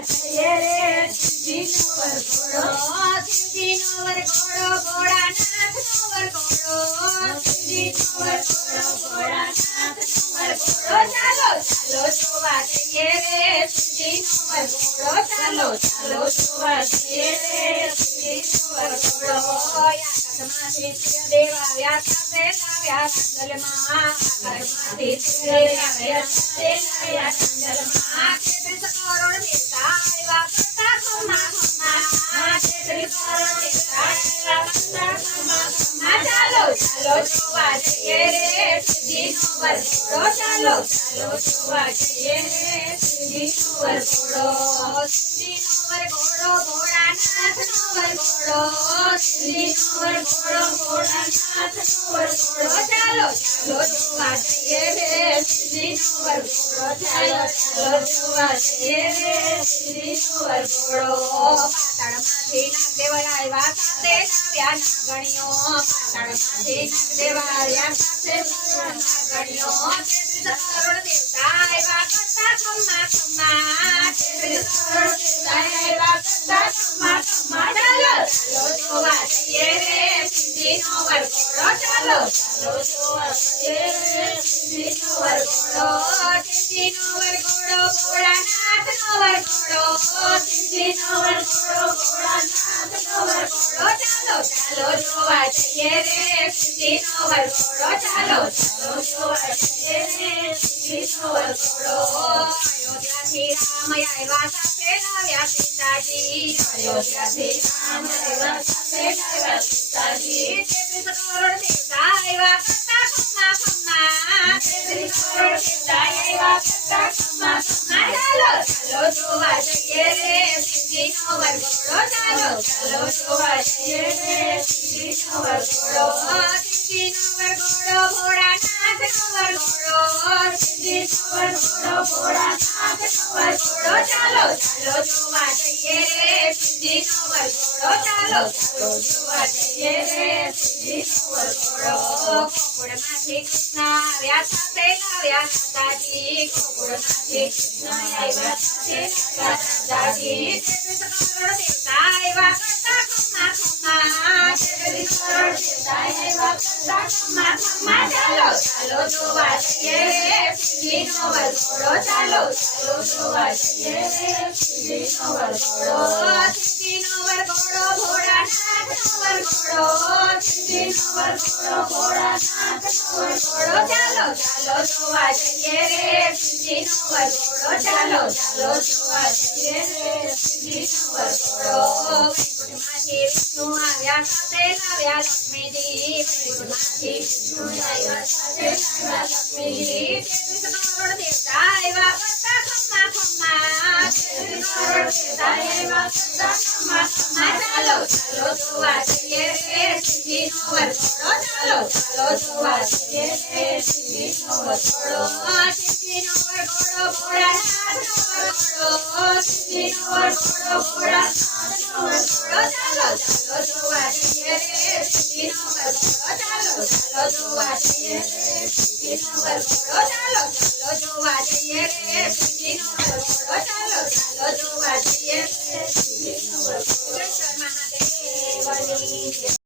જઈએ રે શિવજીનો વરઘોડો શિવજીનો વરઘોડો ભોળાનાથનો વરઘોડો શિવજીનો વરઘોડો ભોળાનાથનો વરઘોડો ચાલો ચાલો જોવા જઈએ રે શિવજીનો વરઘોડો ચાલો ચાલો જોવા જઈએ રે શિવજીનો વરઘોડો આકાશમાંથી સૂર્યદેવ આવ્યા સાથે લાવ્યા ચાંદલમાં આકાશમાંથી સૂર્યદેવ આવ્યા સાથે લાવ્યા ચાંદલમાં 33 કરોડ દેવતા આવ્યા કરતા ખમ્મા ખમ્મા 33 કરોડ દેવતા આવ્યા કરતા ખમ્મા ખમ્મા ચાલો ચાલો જોવા જઈએ રે શિવજીનો વરઘોડો ચાલો ચાલો જોવા જઈએ રે શિવજીનો વરઘોડો શિવજીનો વરઘોડો ભોળાનાથનો વરઘોડો શિવજીનો વરઘોડો ભોળાનાથનો વરઘોડો ચાલો ચાલો જોવા જઈએ રે શિવજીનો વરઘોડો ચાલો ચાલો જોવા જઈએ રે શિવજીનો વરઘોડો પાતાળમાંથી નાગદેવ આવ્યા સાથે લાવ્યા નાગણીઓ પાતાળમાંથી નાગદેવ આવ્યા સાથે નાગણીઓ 33 કરોડ દેવતા આવ્યા કરતા ખમ્મા ખમ્મા 33 કરોડ દેવતા આવ્યા કરતા ખમ્મા ખમ્મા ચાલો ચાલો જોવા જઈએ રે શિવજીનો વરઘોડો ચાલો ચાલો જોવા જઈએ રે શિવજીનો વરઘોડો શિવજીનો વરઘોડો ભોળાનાથનો વરઘોડો શિવજીનો વરઘોડો ભોળાનાથનો વરઘોડો ચાલો ચાલો જોવા જઈએ રે શિવજીનો વરઘોડો ચાલો ચાલો જોવા જઈએ રે શિવજીનો વરઘોડો અયોધ્યાથી રામ આવ્યા સાથે લાવ્યા સીતાજી અયોધ્યાથી રામ આવ્યા સાથે લાવ્યા સીતાજી 33 કરોડ દેવતા આવ્યા કરતા ખમ્મા ખમ્મા 33 કરોડ દેવતા આવ્યા કરતા ખમ્મા ખમ્મા ચાલો ચાલો જોવા જઈએ રે શિવજીનો વરઘોડો ચાલો ચાલો જોવા જઈએ રે શિવજીનો વરઘોડો શિવજીનો વરઘોડો ભોળાનાથનો વરઘોડો શિવજીનો વરઘોડો ભોળાનાથનો વરઘોડો ચાલો ચાલો જોવા જઈએ રે શિવજીનો વરઘોડો ચાલો ચાલો જોવા જઈએ રે શિવજીનો વરઘોડો ગોકુળમાંથી કૃષ્ણ આવ્યા સાથે લાવ્યા રાધાજી ગોકુળમાંથી કૃષ્ણ આવ્યા સાથે લાવ્યા રાધાજી 33 કરોડ દેવતા આવ્યા કરતા ખમ્મા ખમ્મા 33 કરોડ દેવતા આવ્યા કરતા ખમ્મા ખમ્મા ચાલો ચાલો જોવા જઈએ રે શિવજીનો વરઘોડો ચાલો ચાલો જોવા જઈએ રે શિવજીનો વરઘોડો શિવજીનો વરઘોડો ભોળાનાથનો વરઘોડો શિવજીનો વરઘોડો ભોળાનાથનો વરઘોડો ચાલો ચાલો જોવા જઈએ રે શિવજીનો વરઘોડો ચાલો ચાલો જોવા જઈએ રે શિવજીનો વરઘોડો વૈકુંઠમાંથી વિષ્ણુ આવ્યા સાથે લાવ્યા લક્ષ્મીજી વૈકુંઠમાંથી વિષ્ણુ આવ્યા સાથે લાવ્યા લક્ષ્મીજી 33 કરોડ દેવતા આવ્યા કરતા ખમ્મા ખમ્મા 33 કરોડ દેવતા આવ્યા કરતા ખમ્મા ખમ્મા ચાલો ચાલો જોવા જઈએ રે શિવજીનો વરઘોડો ચાલો ચાલો જોવા જઈએ રે શિવજીનો વરઘોડો શિવજીનો વરઘોડો ભોળાનાથનો વરઘોડો શિવજીનો વરઘોડો ભોળાનાથનો વરઘોડો ચાલો ચાલો જોવા જઈએ રે શિવજીનો વરઘોડો ચાલો ચાલો જોવા જઈએ રે શિવજીનો વરઘોડો ચાલો ચાલો જોવા જઈએ રે શિવજીનો વરઘોડો ચાલો ચાલો જોવા જઈએ રે શિવજીનો વરઘોડો. જય મહાદેવની